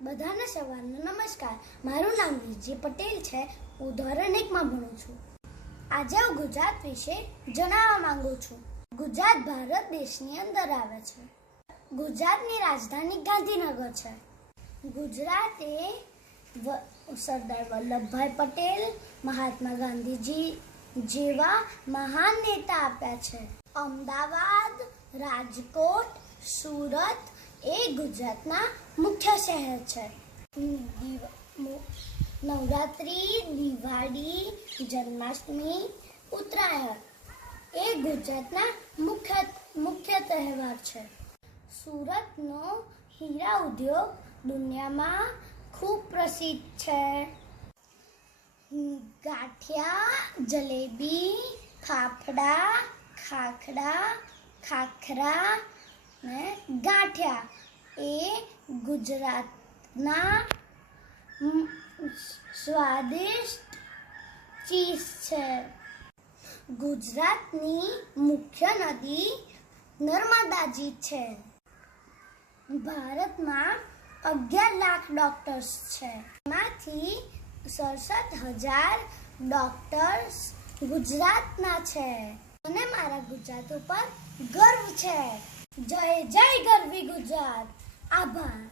બધાને સવારનો નમસ્કાર. મારું નામ વિજય પટેલ છે. હું ધોરણ 1 માં ભણું છું. આજે હું ગુજરાત વિશે જણાવવા માંગુ છું. ગુજરાત ભારત દેશની અંદર આવે છે. ગુજરાતની રાજધાની ગાંધીનગર છે. ગુજરાતે સરદાર વલ્લભભાઈ પટેલ, મહાત્મા ગાંધીજી જેવા મહાન નેતા આપ્યા છે. અમદાવાદ, રાજકોટ, સુરત એ ગુજરાતના મુખ્ય શહેર છે. નવરાત્રી, દિવાળી, જન્માષ્ટમી, ઉત્તરાયણ એ ગુજરાતના મુખ્ય તહેવાર છે. સુરતનો હીરા ઉદ્યોગ દુનિયામાં ખૂબ પ્રસિદ્ધ છે. ગાંઠિયા, જલેબી, ફાફડા, ખાખરા ને ગાંઠિયા એ ગુજરાતના સ્વાદિષ્ટ ચીઝ છે. ગુજરાતની મુખ્ય નદી નર્મદાજી છે. ભારતમાં 11 લાખ ડોક્ટર્સ છે. એમાંથી 67,000 ડોક્ટર્સ ગુજરાતના છે. મને મારા ગુજરાત ઉપર ગર્વ છે. જય જય ગરવી ગુજરાત. આભાર.